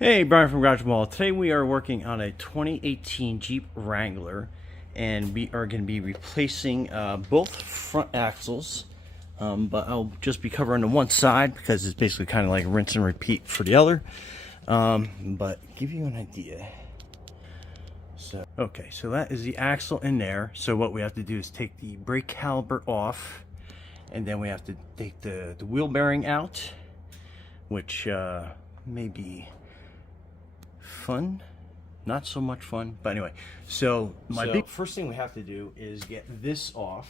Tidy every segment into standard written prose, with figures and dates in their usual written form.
Hey, Brian from Garage Mall. Today we are working on a 2018 Jeep Wrangler, and we are going to be replacing both front axles, but I'll just be covering the one side because it's basically kind of like rinse and repeat for the other. But give you an idea. So that is the axle in there. So what we have to do is take the brake caliper off, and then we have to take the wheel bearing out, which may be fun, not so much fun, but anyway. So big first thing we have to do is get this off.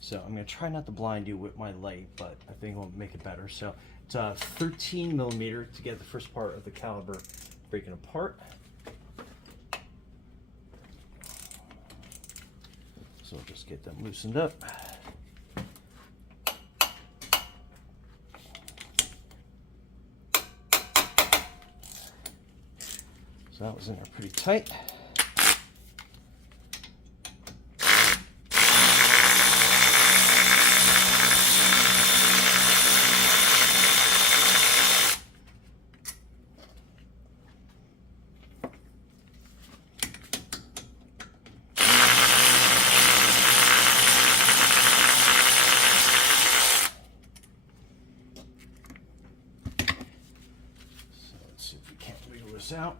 So I'm going to try not to blind you with my light, but I think it'll make it better. So it's a 13 millimeter to get the first part of the caliper breaking apart. So we'll just get them loosened up. So that was in there pretty tight. So let's see if we can't wiggle this out.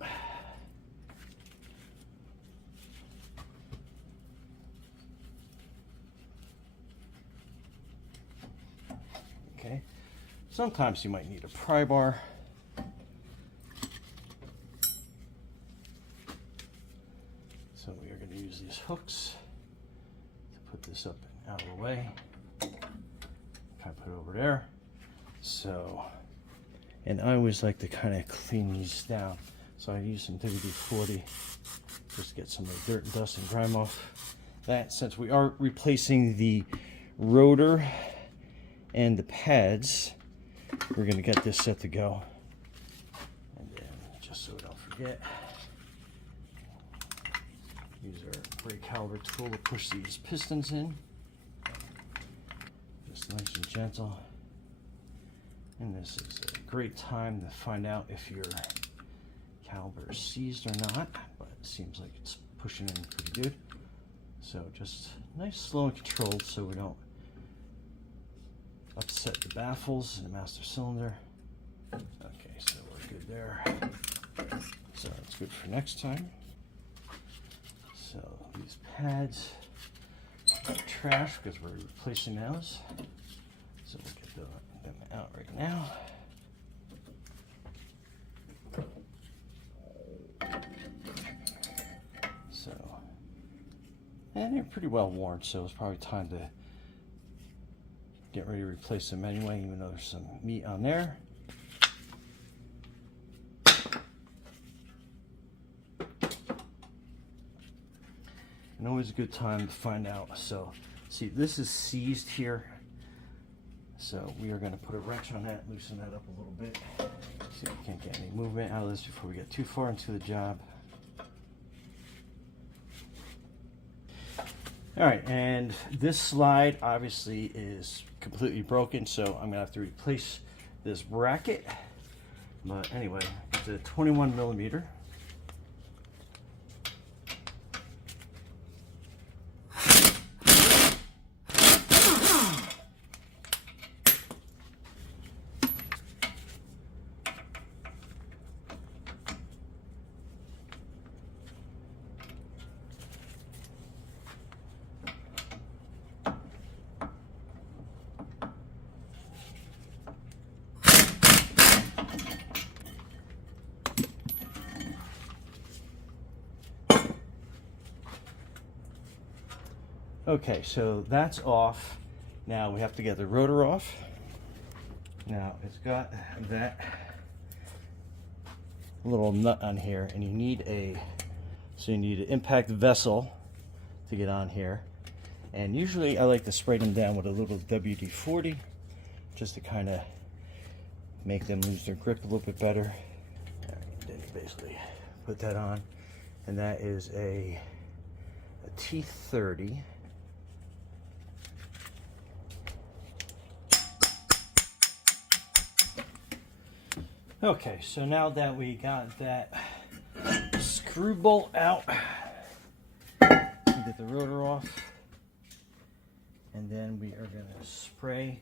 Okay, sometimes you might need a pry bar. So we are going to use these hooks to put this up and out of the way. Kind of put it over there. So, and I always like to kind of clean these down. So I use some WD-40 just to get some of the dirt and dust and grime off that. Since we are replacing the rotor and the pads, we're going to get this set to go. And then, just so we don't forget, use our brake caliper tool to push these pistons in. Just nice and gentle. And this is a great time to find out if your caliper is seized or not, but it seems like it's pushing in pretty good. So just nice, slow, and controlled so we don't upset the baffles and the master cylinder. Okay, so we're good there. So that's good for next time. So these pads are trash because we're replacing those. So we'll get them out right now. So, and they're pretty well worn, so it's probably time to get ready to replace them anyway, even though there's some meat on there. And always a good time to find out. So, see, this is seized here. So we are going to put a wrench on that, loosen that up a little bit. See if we can't get any movement out of this before we get too far into the job. Alright, and this slide obviously is completely broken, so I'm going to have to replace this bracket. But anyway, it's a 21 millimeter. Okay, so that's off. Now we have to get the rotor off. Now it's got that little nut on here, and you need you need an impact vessel to get on here. And usually I like to spray them down with a little WD-40 just to kind of make them lose their grip a little bit better. Then you basically put that on, and that is a T30. Okay, so now that we got that screw bolt out, get the rotor off, and then we are going to spray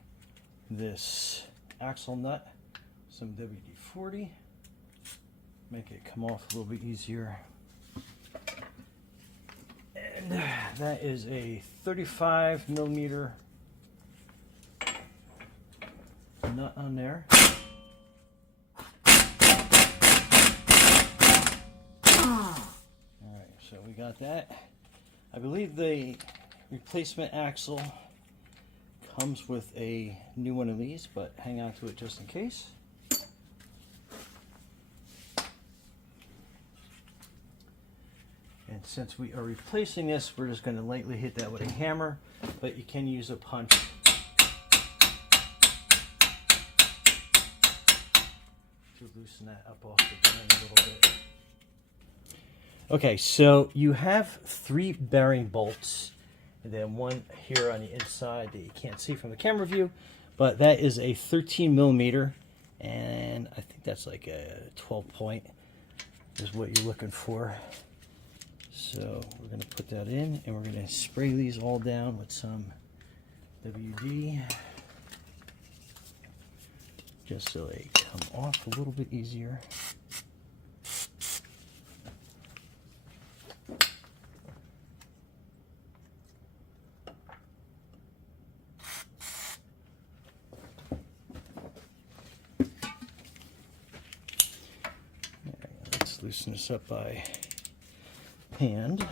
this axle nut some WD-40, make it come off a little bit easier. And that is a 35 millimeter nut on there. Alright, so we got that. I believe the replacement axle comes with a new one of these, but hang on to it just in case. And since we are replacing this, we're just going to lightly hit that with a hammer, but you can use a punch to loosen that up off the bearing a little bit. Okay, so you have 3 bearing bolts, and then one here on the inside that you can't see from the camera view, but that is a 13 millimeter, and I think that's like a 12 point is what you're looking for. So we're going to put that in, and we're going to spray these all down with some WD, just so they come off a little bit easier. Let's loosen this up by hand.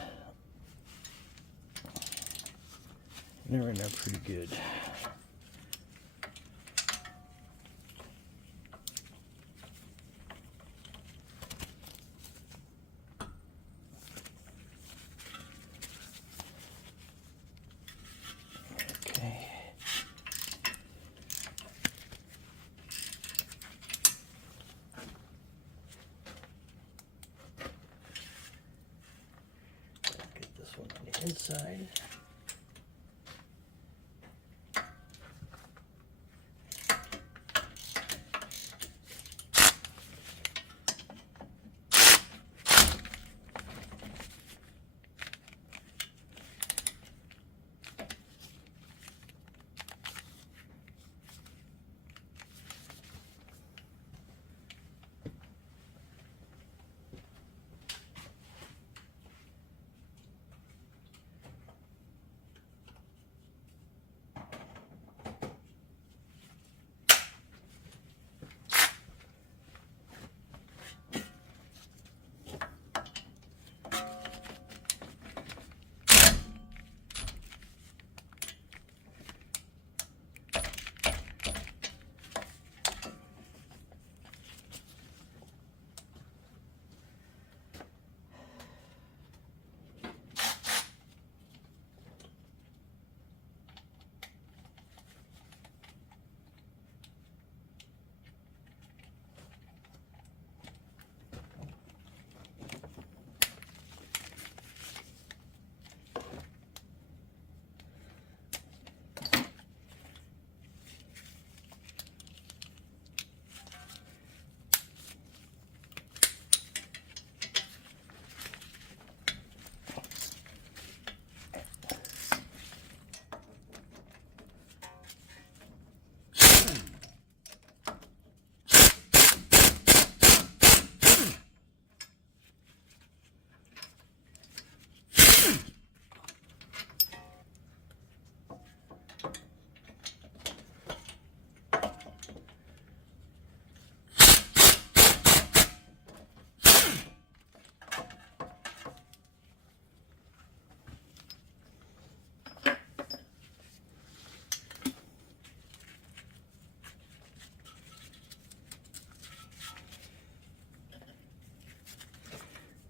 They're in there pretty good. Okay. Get this one on the inside.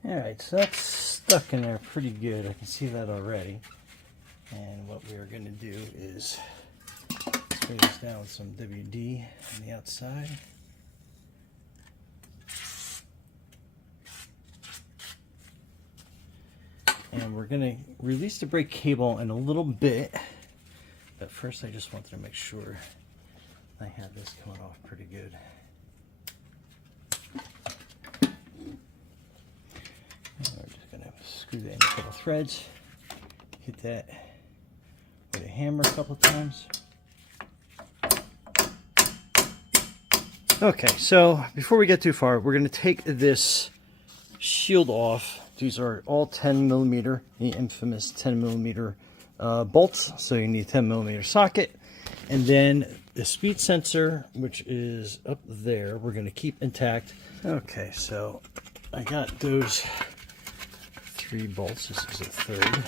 Alright, so that's stuck in there pretty good. I can see that already. And what we are going to do is spray this down with some WD on the outside. And we're going to release the brake cable in a little bit. But first I just wanted to make sure I have this coming off pretty good. do that in a couple threads. Hit that with a hammer a couple times. Okay, so before we get too far, we're going to take this shield off. These are all 10 millimeter, the infamous 10 millimeter bolts. So you need a 10 millimeter socket. And then the speed sensor, which is up there, we're going to keep intact. Okay, so I got those 3 bolts. This is the third.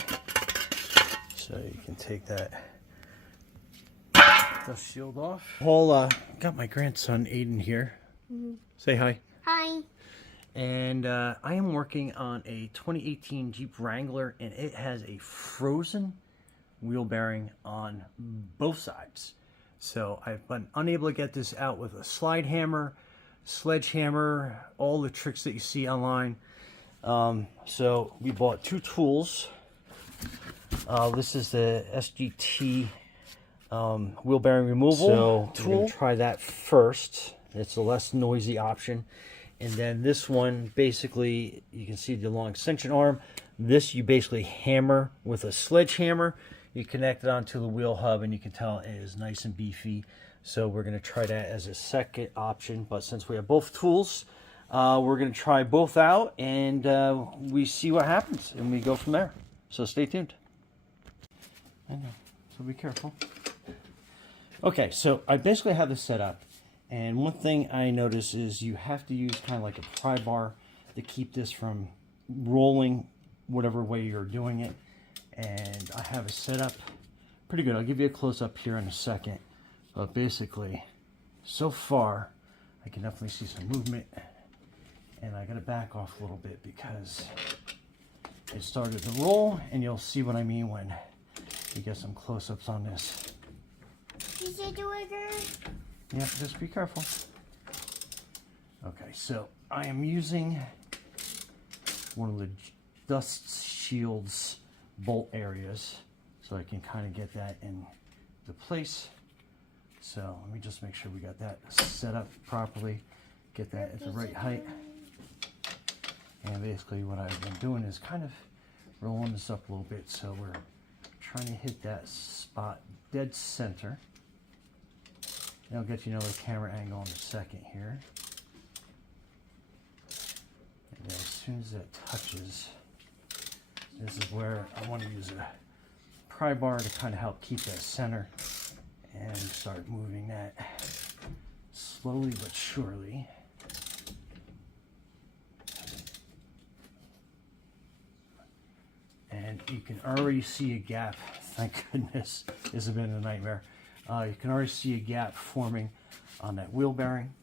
So you can take that the shield off. Got my grandson Aiden here. Say hi. Hi. And I am working on a 2018 Jeep Wrangler, and it has a frozen wheel bearing on both sides. So I've been unable to get this out with a slide hammer, sledgehammer, all the tricks that you see online. So we bought 2 tools. This is the SGT wheel bearing removal. So we're going to try that first. It's a less noisy option. And then this one, basically, you can see the long extension arm. This you basically hammer with a sledgehammer. You connect it onto the wheel hub, and you can tell it is nice and beefy. So we're going to try that as a second option. But since we have both tools, we're going to try both out, and we see what happens, and we go from there. So stay tuned. I know, so be careful. Okay, so I basically have this set up, and one thing I notice is you have to use kind of like a pry bar to keep this from rolling whatever way you're doing it. And I have it set up pretty good. I'll give you a close-up here in a second. But basically, so far, I can definitely see some movement. And I got to back off a little bit because it started to roll, and you'll see what I mean when you get some close-ups on this. Is it doing good? Yeah, just be careful. Okay, so I am using one of the dust shields bolt areas so I can kind of get that into place. So let me just make sure we got that set up properly, get that at the right height. And basically what I've been doing is kind of rolling this up a little bit, so we're trying to hit that spot dead center. And I'll get you another camera angle in a second here. And then as soon as that touches, this is where I want to use a pry bar to kind of help keep that center and start moving that slowly but surely. And you can already see a gap. Thank goodness, this has been a nightmare. You can already see a gap forming on that wheel bearing.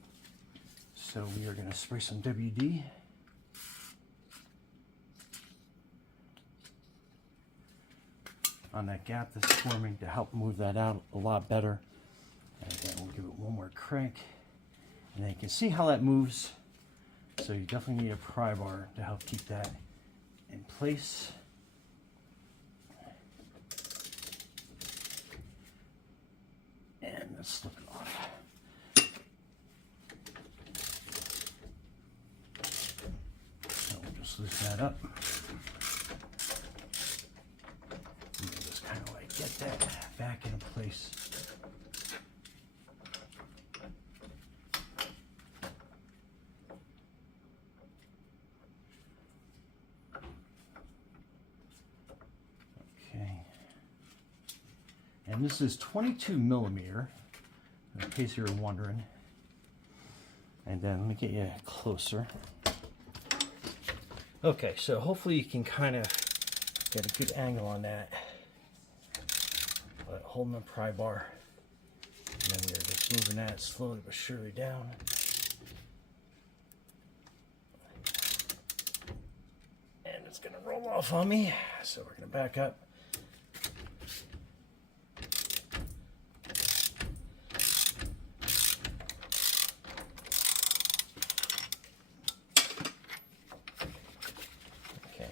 So we are going to spray some WD. On that gap that's forming to help move that out a lot better. And then we'll give it one more crank. And then you can see how that moves. So you definitely need a pry bar to help keep that in place. And let's slip it off. So we'll just loosen that up. And just kind of like get that back into place. And this is 22 millimeter, in case you were wondering. And then let me get you closer. Okay, so hopefully you can kind of get a good angle on that. But holding the pry bar. And then we are just moving that slowly but surely down. And it's going to roll off on me. So we're going to back up.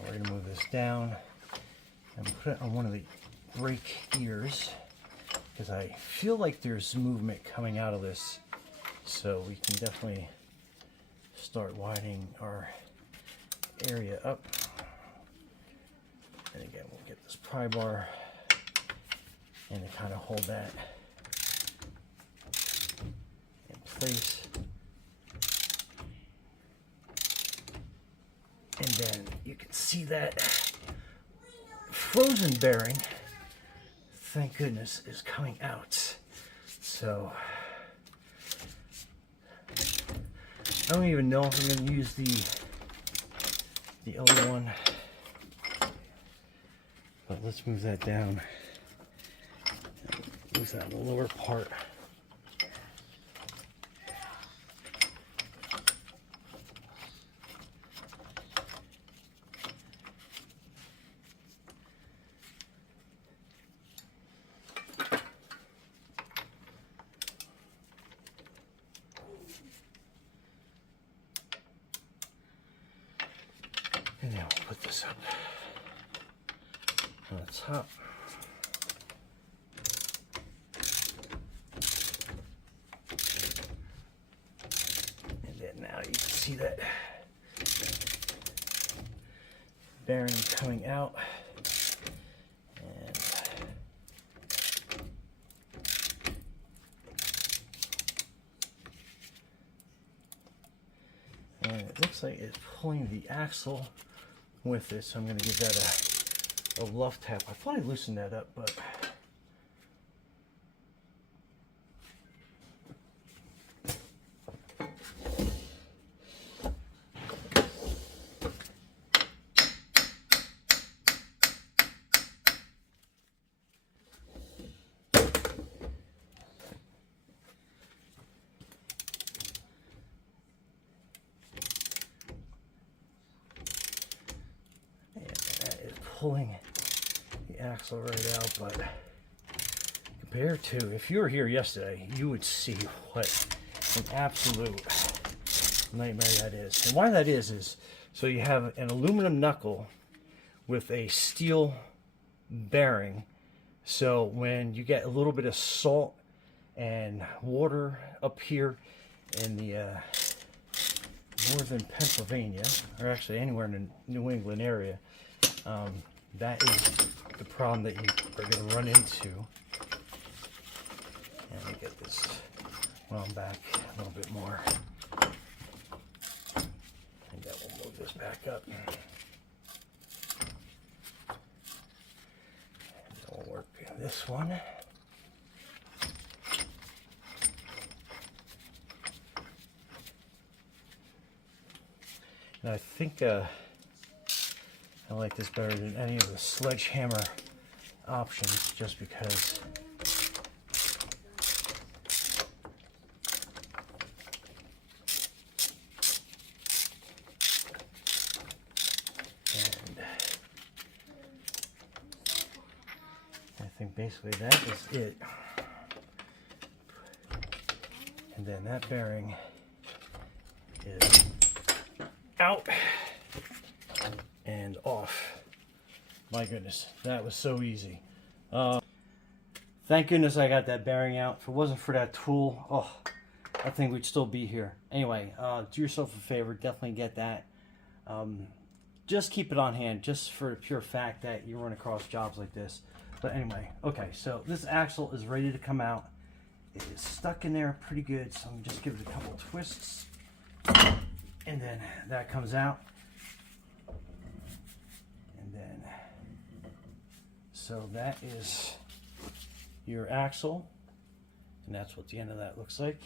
We're going to move this down and put it on one of the brake ears because I feel like there's movement coming out of this, so we can definitely start widening our area up. And again, we'll get this pry bar and to kind of hold that in place. And then you can see that frozen bearing, thank goodness, is coming out. So I don't even know if I'm going to use the other one, but let's move that down. Move that in the lower part. And now we'll put this up on the top. And then now you can see that bearing coming out. And it looks like it's pulling the axle with it, so I'm going to give that a luff tap. I thought I loosened that up, but pulling the axle right out. But compared to, if you were here yesterday, you would see what an absolute nightmare that is. And why that is so you have an aluminum knuckle with a steel bearing, so when you get a little bit of salt and water up here in the northern Pennsylvania, or actually anywhere in the New England area, that is the problem that you are going to run into. And let me get this wound back a little bit more. And then we'll move this back up. And then we'll work this one. And I think I like this better than any of the sledgehammer options, just because and I think basically that is it. And then that bearing is out and off. My goodness, that was so easy. Thank goodness I got that bearing out. If it wasn't for that tool, oh, I think we'd still be here. Anyway, do yourself a favor, definitely get that. Just keep it on hand, just for the pure fact that you run across jobs like this. But anyway, okay, so this axle is ready to come out. It is stuck in there pretty good, so I'm gonna just give it a couple twists, and then that comes out. So that is your axle, and that's what the end of that looks like.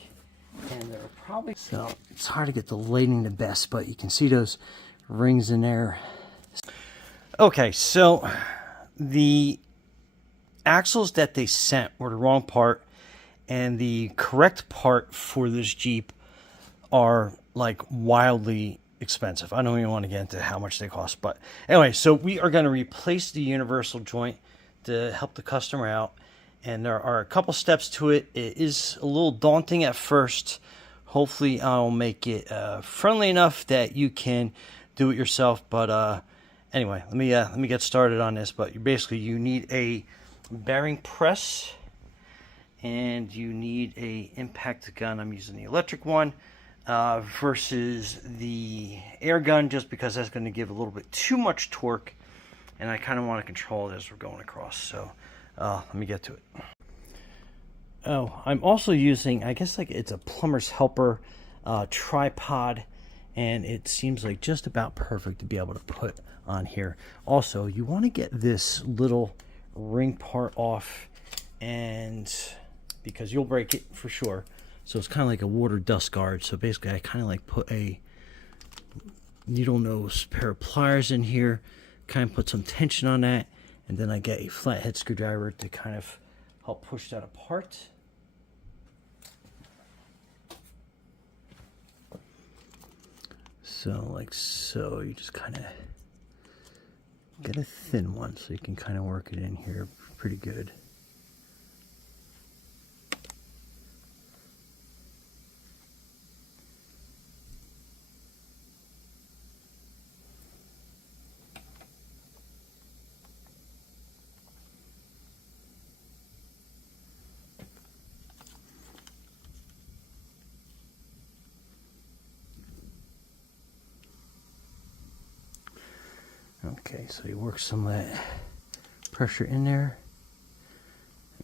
And there are probably, so it's hard to get the lighting the best, but you can see those rings in there. Okay, so the axles that they sent were the wrong part, and the correct part for this Jeep are like wildly expensive. I don't even want to get into how much they cost, but anyway, so we are going to replace the universal joint to help the customer out, and there are a couple steps to it. It is a little daunting at first. Hopefully I'll make it friendly enough that you can do it yourself. But anyway, let me get started on this. But you need a bearing press, and you need a impact gun. I'm using the electric one versus the air gun, just because that's going to give a little bit too much torque. and I kind of want to control it as we're going across. So let me get to it. Oh, I'm also using, I guess like it's a plumber's helper tripod, and it seems like just about perfect to be able to put on here. Also, you want to get this little ring part off, and because you'll break it for sure. So it's kind of like a water dust guard. So basically I kind of like put a needle nose pair of pliers in here, kind of put some tension on that, and then I get a flathead screwdriver to kind of help push that apart. So like so, you just kind of get a thin one so you can kind of work it in here pretty good. Okay, so you work some of that pressure in there,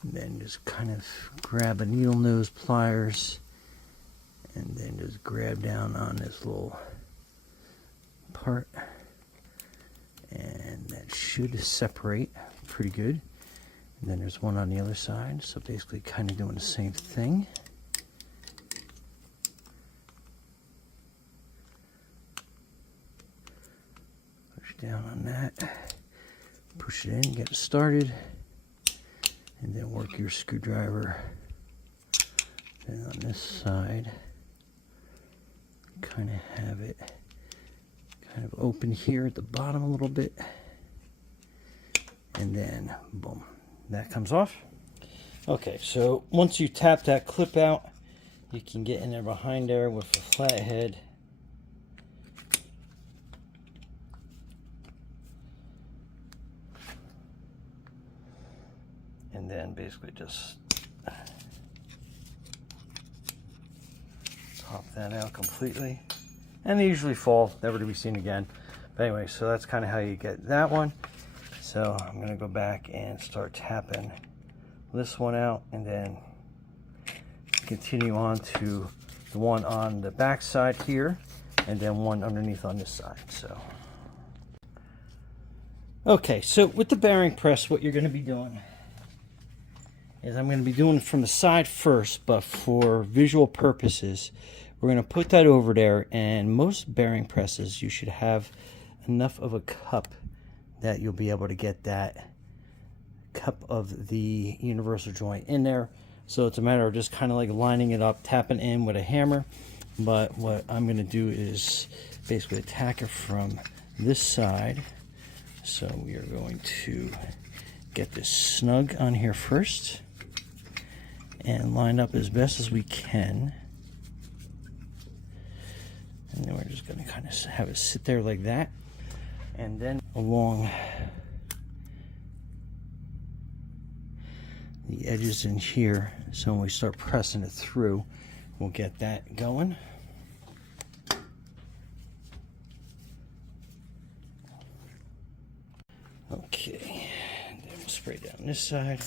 and then just kind of grab a needle nose pliers, and then just grab down on this little part, and that should separate pretty good. And then there's one on the other side, so basically kind of doing the same thing. Down on that, push it in, get it started, and then work your screwdriver. Then on this side, kind of have it kind of open here at the bottom a little bit, and then boom, that comes off. Okay, so once you tap that clip out, you can get in there behind there with a flathead. And then basically just pop that out completely. And they usually fall, never to be seen again. But anyway, so that's kind of how you get that one. So I'm going to go back and start tapping this one out, and then continue on to the one on the back side here, and then one underneath on this side. So okay, so with the bearing press, what you're going to be doing is I'm going to be doing it from the side first, but for visual purposes, we're going to put that over there, and most bearing presses, you should have enough of a cup that you'll be able to get that cup of the universal joint in there. So it's a matter of just kind of like lining it up, tapping in with a hammer. But what I'm going to do is basically attack it from this side. So we are going to get this snug on here first and line up as best as we can, and then we're just going to kind of have it sit there like that, and then along the edges in here, so when we start pressing it through, we'll get that going. Okay, and then we'll spray down this side.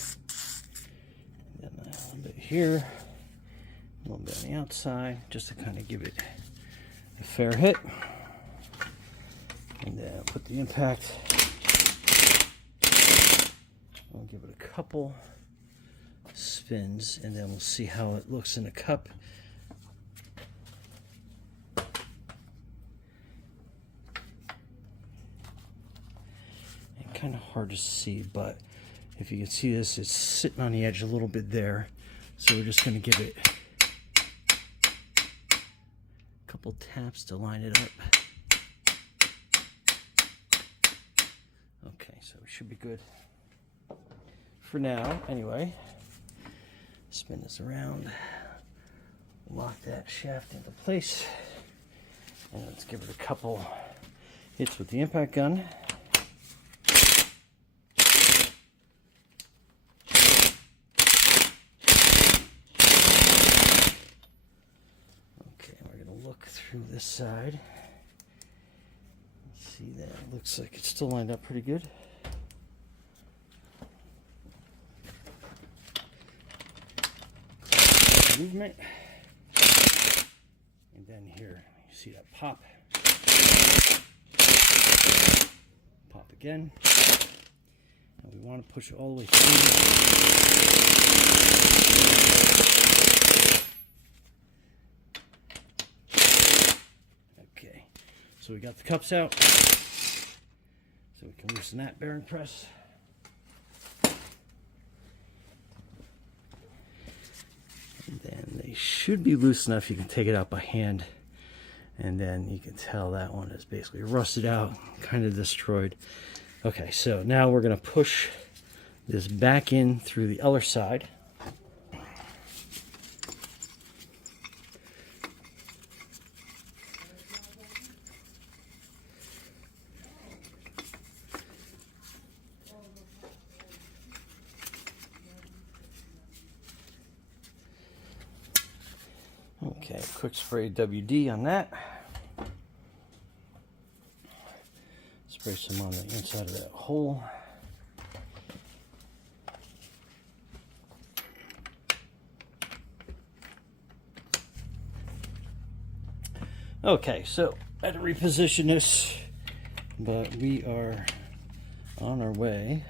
Then a little bit here, a little bit on the outside, just to kind of give it a fair hit. And then I'll put the impact. I'll give it a couple spins, and then we'll see how it looks in the cup. And kind of hard to see, but if you can see this, it's sitting on the edge a little bit there. So we're just going to give it a couple taps to line it up. Okay, so it should be good for now. Anyway, spin this around, lock that shaft into place, and let's give it a couple hits with the impact gun. Through this side. See that? Looks like it's still lined up pretty good. movement. And then here, you see that pop. Pop again. And we want to push it all the way through. Okay, so we got the cups out. So we can loosen that bearing press. And then they should be loose enough you can take it out by hand. And then you can tell that one is basically rusted out, kind of destroyed. Okay, so now we're going to push this back in through the other side. Okay, quick spray WD on that. Spray some on the inside of that hole. Okay, so I had to reposition this, but we are on our way.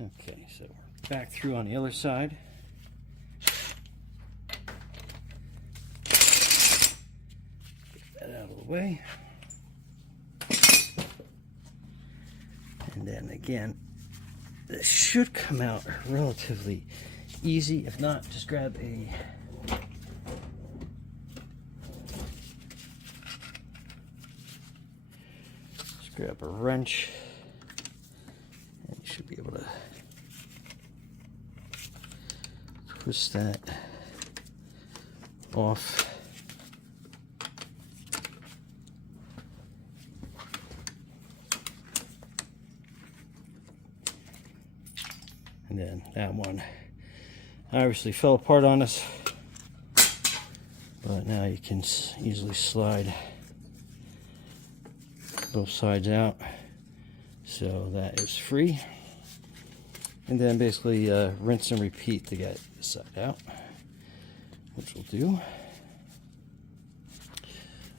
Okay, so we're back through on the other side. Get that out of the way. And then again, this should come out relatively easy. If not, just grab a wrench. And you should be able to twist that off. And then that one obviously fell apart on us, but now you can easily slide both sides out, so that is free. And then basically rinse and repeat to get this side out, which will do.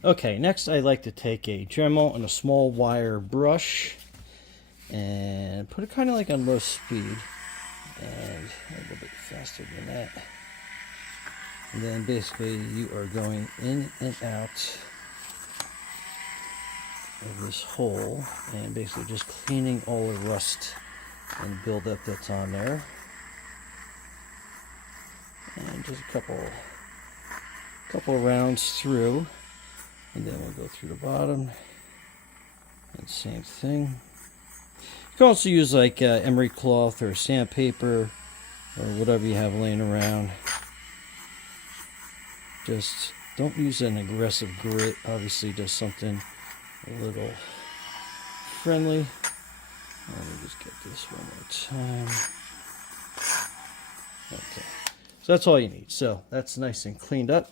Okay, next I like to take a Dremel and a small wire brush and put it kind of like on low speed and a little bit faster than that. And then basically you are going in and out of this hole and basically just cleaning all the rust and buildup that's on there. And just a couple rounds through, and then we'll go through the bottom and same thing. You can also use like emery cloth or sandpaper or whatever you have laying around. Just don't use an aggressive grit, obviously just something a little friendly. Let me just get this one more time. Okay, so that's all you need. So that's nice and cleaned up.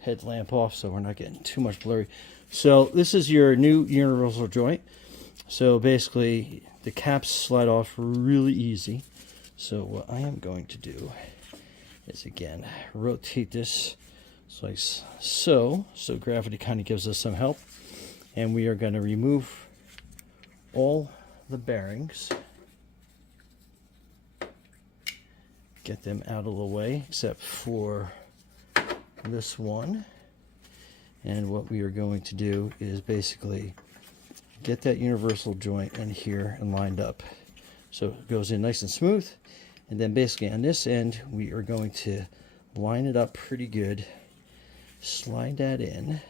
Headlamp off so we're not getting too much blurry. So this is your new universal joint. So basically the caps slide off really easy. So what I am going to do is again rotate this like so gravity kind of gives us some help, and we are going to remove all the bearings, get them out of the way except for this one. And what we are going to do is basically get that universal joint in here and lined up so it goes in nice and smooth. And then basically on this end we are going to line it up pretty good, slide that in,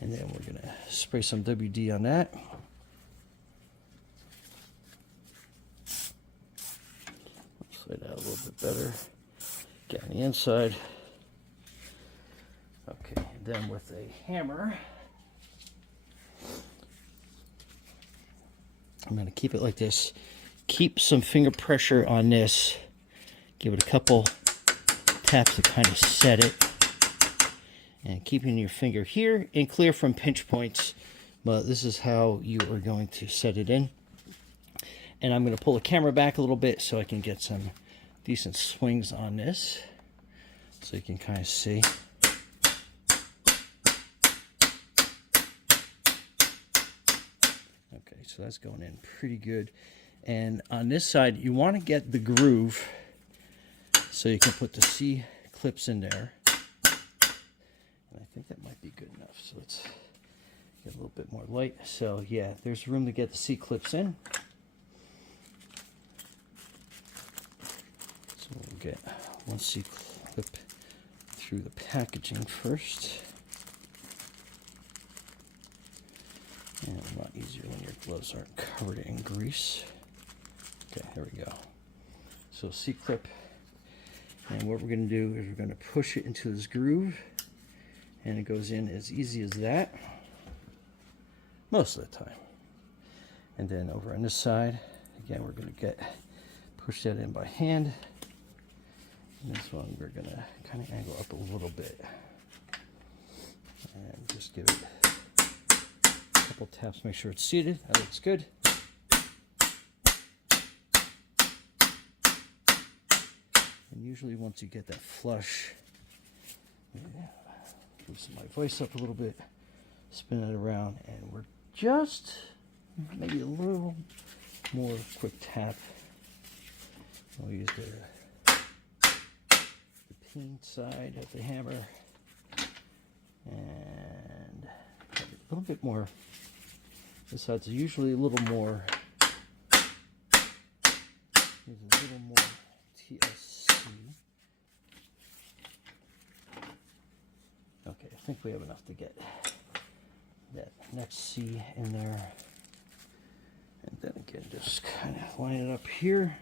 and then we're going to spray some WD on that. Slide out a little bit better. Get on the inside. Okay, and then with a hammer, I'm going to keep it like this. Keep some finger pressure on this. Give it a couple taps to kind of set it. And keeping your finger here and clear from pinch points. But this is how you are going to set it in. And I'm going to pull the camera back a little bit so I can get some decent swings on this. So you can kind of see. Okay, so that's going in pretty good. And on this side, you want to get the groove so you can put the C clips in there. And I think that might be good enough. So let's get a little bit more light. So yeah, there's room to get the C clips in. So we'll get one C clip through the packaging first. And a lot easier when your gloves aren't covered in grease. Okay, here we go. So C-clip. And what we're going to do is we're going to push it into this groove. And it goes in as easy as that. Most of the time. And then over on this side, again, we're going to push that in by hand. And this one we're going to kind of angle up a little bit. And just give it a couple taps, make sure it's seated. That looks good. And usually once you get that flush, loosen my voice up a little bit, spin it around, and we're just maybe a little more quick tap. We'll use the peen side of the hammer and a little bit more. This side's usually a little more. Use a little more TSC. Okay, I think we have enough to get that next C in there. And then again, just kind of line it up here.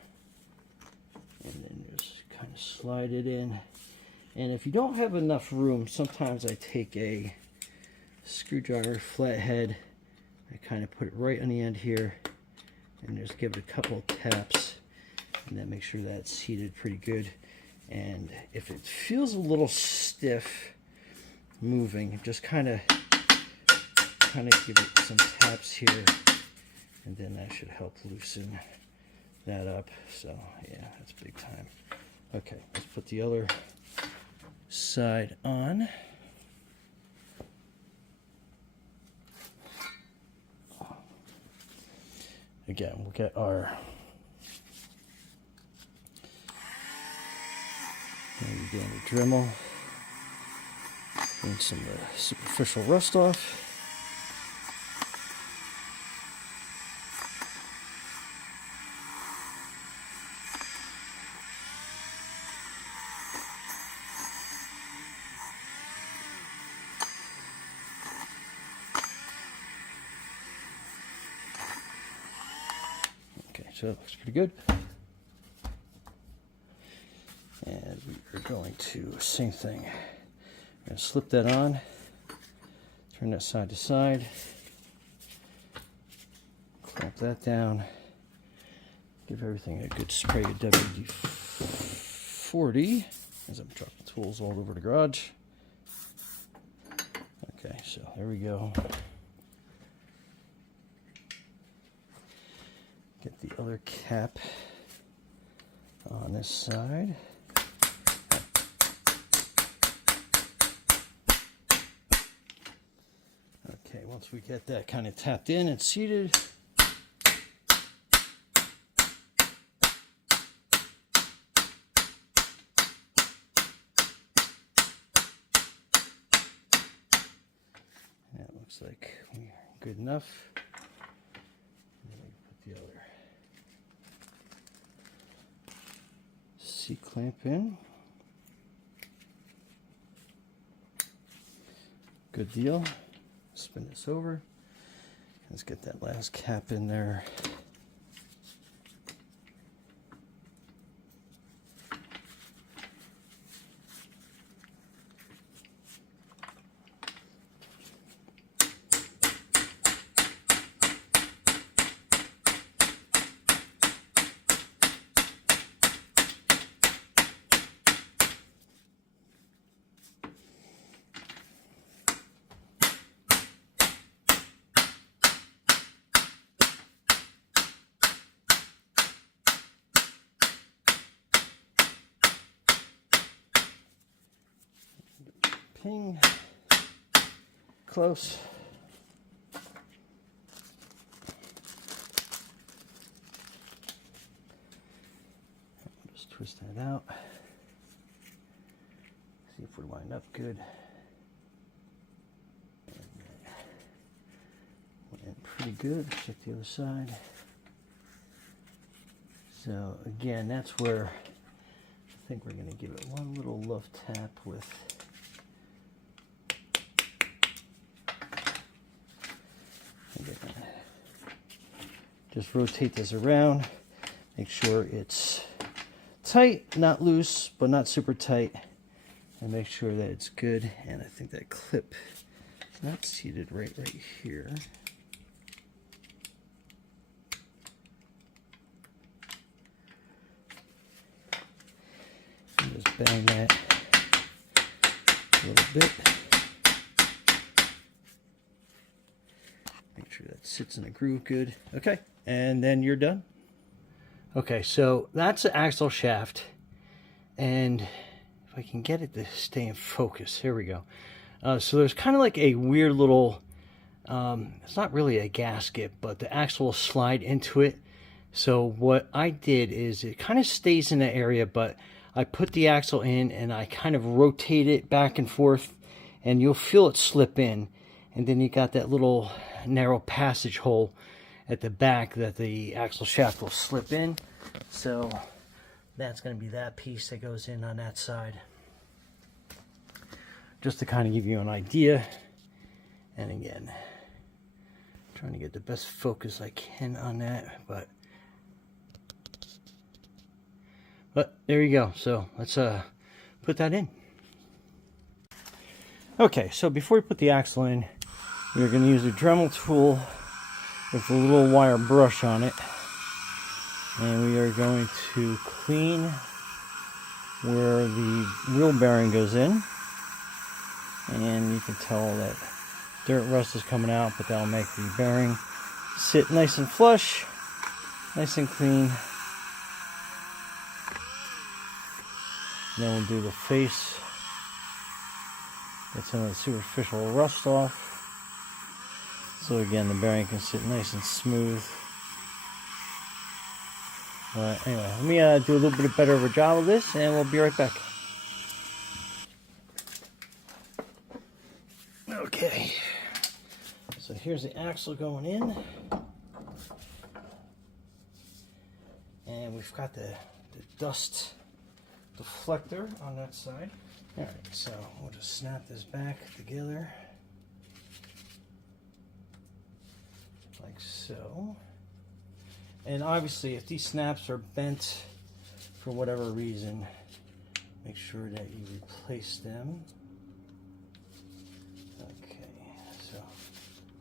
And then just kind of slide it in. And if you don't have enough room, sometimes I take a screwdriver, flathead, I kind of put it right on the end here, and just give it a couple of taps, and then make sure that's heated pretty good. And if it feels a little stiff moving, just kind of give it some taps here, and then that should help loosen that up. So yeah, that's big time. Okay, let's put the other side on. Again, we'll get our dandy Dremel, clean some of the superficial rust off. So that looks pretty good. And we are going to, same thing. We're going to slip that on, turn that side to side, clamp that down, give everything a good spray of WD-40 as I'm dropping tools all over the garage. Okay, so there we go. Get the other cap on this side. Okay, once we get that kind of tapped in and seated, that looks like we're good enough. The other C-clamp in. Good deal. Spin this over. Let's get that last cap in there. everything close. Just twist that out. See if we line up good. Went pretty good. Check the other side. So again, that's where I think we're going to give it one little love tap with just rotate this around, make sure it's tight, not loose, but not super tight, and make sure that it's good. And I think that clip is not seated right here. And just bang that a little bit. Make sure that sits in a groove good. Okay, and then you're done. Okay, so that's the axle shaft, and if I can get it to stay in focus, here we go. So there's kind of like a weird little, it's not really a gasket, but the axle will slide into it. So what I did is it kind of stays in that area, but I put the axle in and I kind of rotate it back and forth, and you'll feel it slip in. And then you got that little narrow passage hole at the back that the axle shaft will slip in. So that's going to be that piece that goes in on that side. Just to kind of give you an idea. And again, trying to get the best focus I can on that. But there you go. So let's put that in. Okay, so before we put the axle in, we're going to use a Dremel tool with a little wire brush on it, and we are going to clean where the wheel bearing goes in, and you can tell that dirt rust is coming out, but that'll make the bearing sit nice and flush, nice and clean. Then we'll do the face. Get some of the superficial rust off. So again, the bearing can sit nice and smooth. But anyway, let me do a little bit better of a job of this, and we'll be right back. Okay, so here's the axle going in. And we've got the dust deflector on that side. Alright, so we'll just snap this back together. Like so. And obviously, if these snaps are bent for whatever reason, make sure that you replace them. Okay, so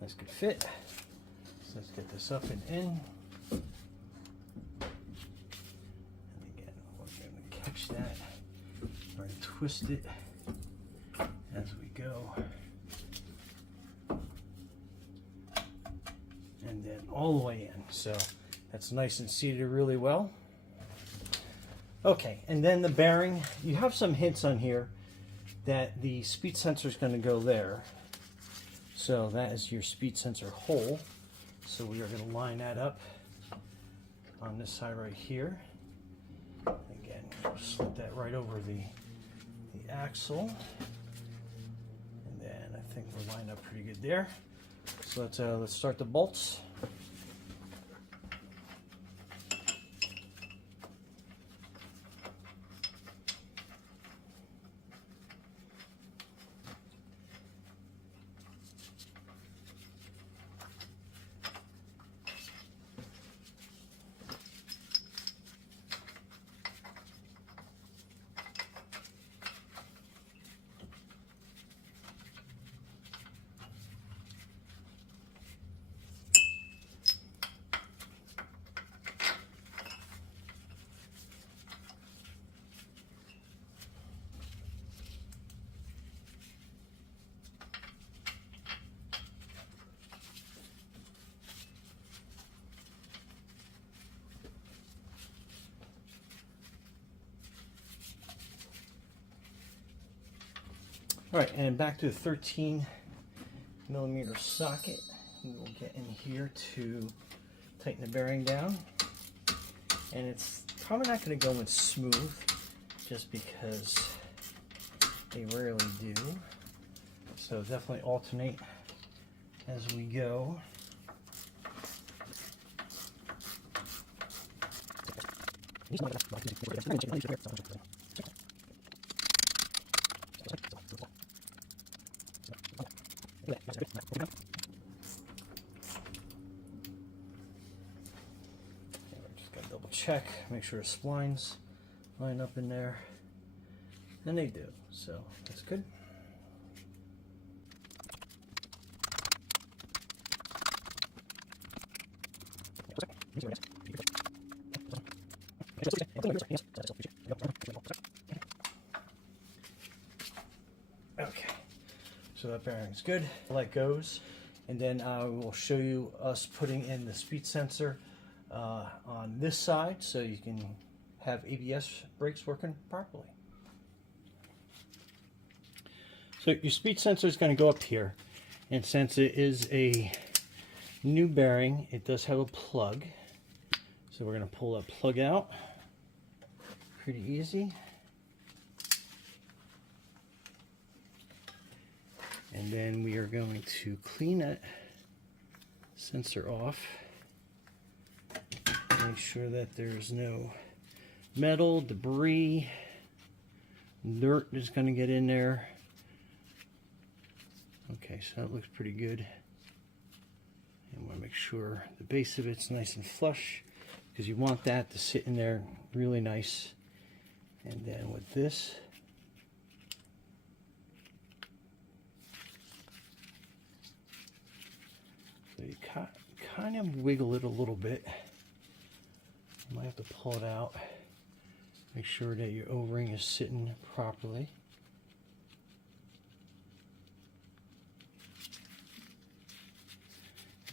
this could fit. So let's get this up and in. And again, we're going to catch that or twist it as we go. And then all the way in. So that's nice and seated really well. Okay, and then the bearing, you have some hints on here that the speed sensor is going to go there. So that is your speed sensor hole. So we are going to line that up on this side right here. Again, we'll slip that right over the axle. And then I think we're lined up pretty good there. So let's start the bolts. All right, and back to the 13mm socket. We will get in here to tighten the bearing down. And it's probably not going to go in smooth just because they rarely do. So definitely alternate as we go. Just gotta double check, make sure the splines line up in there. And they do, so that's good. Okay, so that bearing's good. That goes, and then we'll show you us putting in the speed sensor on this side so you can have ABS brakes working properly. So your speed sensor is going to go up here, and since it is a new bearing, it does have a plug. So we're going to pull that plug out. Pretty easy. And then we are going to clean that sensor off. Make sure that there's no metal, debris, dirt is going to get in there. Okay, so that looks pretty good. And want to make sure the base of it's nice and flush, because you want that to sit in there really nice. And then with this, so you kind of wiggle it a little bit. You might have to pull it out. Make sure that your O-ring is sitting properly.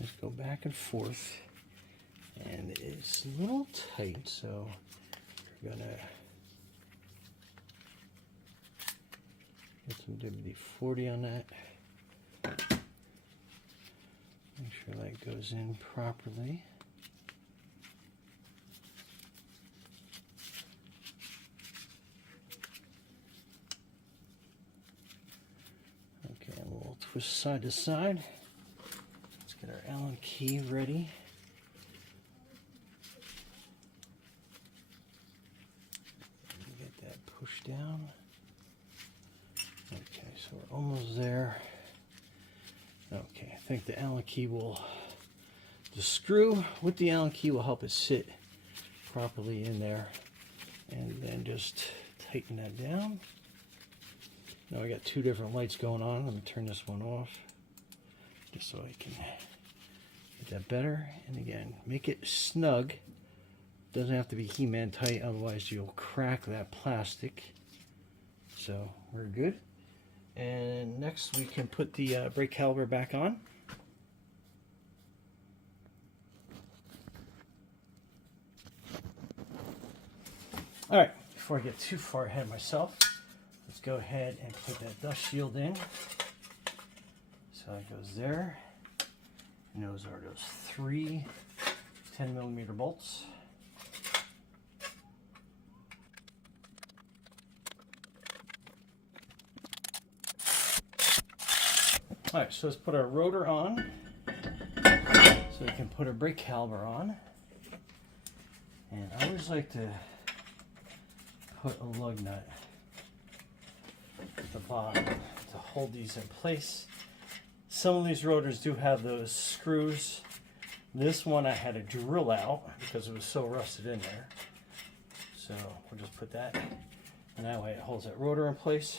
Just go back and forth, and it's a little tight, so you're gonna get some WD-40 on that. Make sure that goes in properly. Okay, and we'll twist side to side. Get our Allen key ready. Get that pushed down. Okay, so we're almost there. Okay, I think the Allen key will, the screw with the Allen key will help it sit properly in there. And then just tighten that down. Now I got two different lights going on. Let me turn this one off, just so I can get that better. And again, make it snug. Doesn't have to be He-Man tight, otherwise you'll crack that plastic. So we're good. And next we can put the brake caliper back on. All right, before I get too far ahead of myself, let's go ahead and put that dust shield in. So it goes there. And those are those 3 10mm bolts. All right, so let's put our rotor on so we can put our brake caliper on. And I always like to put a lug nut at the bottom to hold these in place. Some of these rotors do have those screws. This one I had to drill out because it was so rusted in there. So we'll just put that, and that way it holds that rotor in place.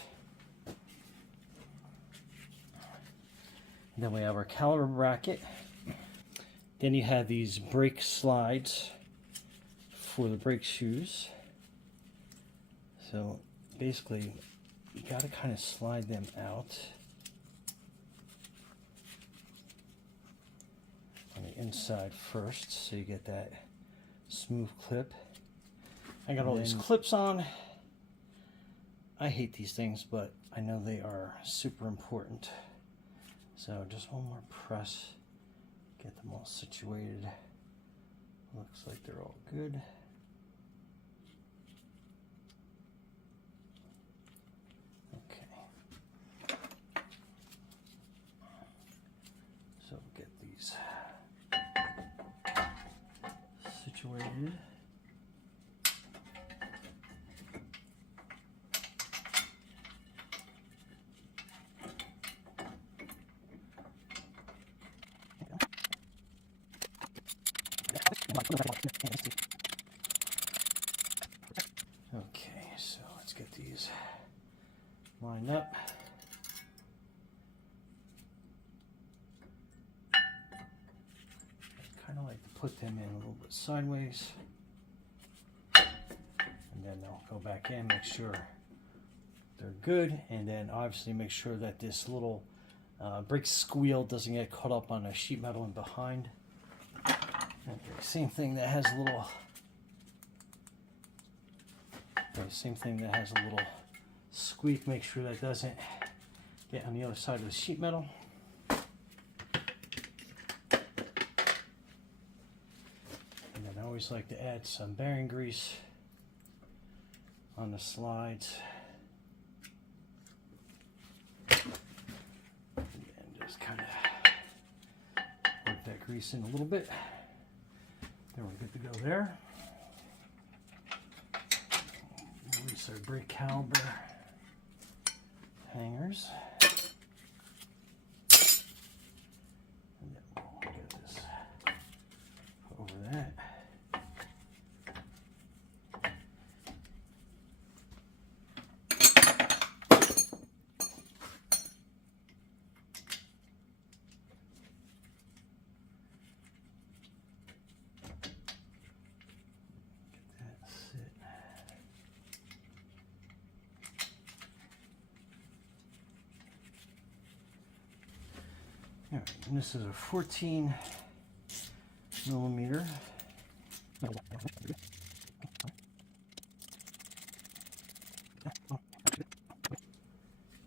And then we have our caliper bracket. Then you have these brake slides for the brake shoes. So basically, you got to kind of slide them out on the inside first, so you get that smooth clip. I got all these clips on. I hate these things, but I know they are super important. So just one more press, get them all situated. Looks like they're all good. Okay. So get these situated. Okay, so let's get these lined up. I kind of like to put them in a little bit sideways, and then they'll go back in, make sure they're good, and then obviously make sure that this little brake squeal doesn't get caught up on the sheet metal in behind. Okay, same thing that has a little. Okay, same thing that has a little squeak. Make sure that doesn't get on the other side of the sheet metal. And then I always like to add some bearing grease on the slides. And just kind of work that grease in a little bit. Then we're good to go there. Release our brake caliper hangers. And then we'll get this over that. All right, and this is a 14 millimeter.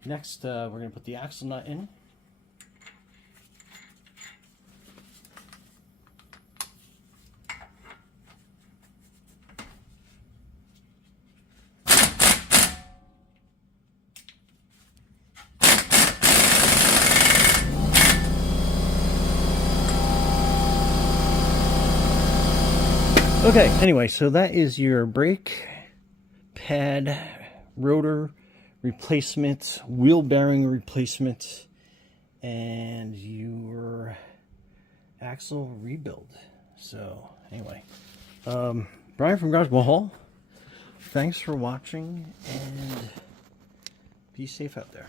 Next, we're going to put the axle nut in. Okay, anyway, so that is your brake pad rotor replacement, wheel bearing replacement, and your axle rebuild. So anyway, Brian from Overhaul, thanks for watching, and be safe out there.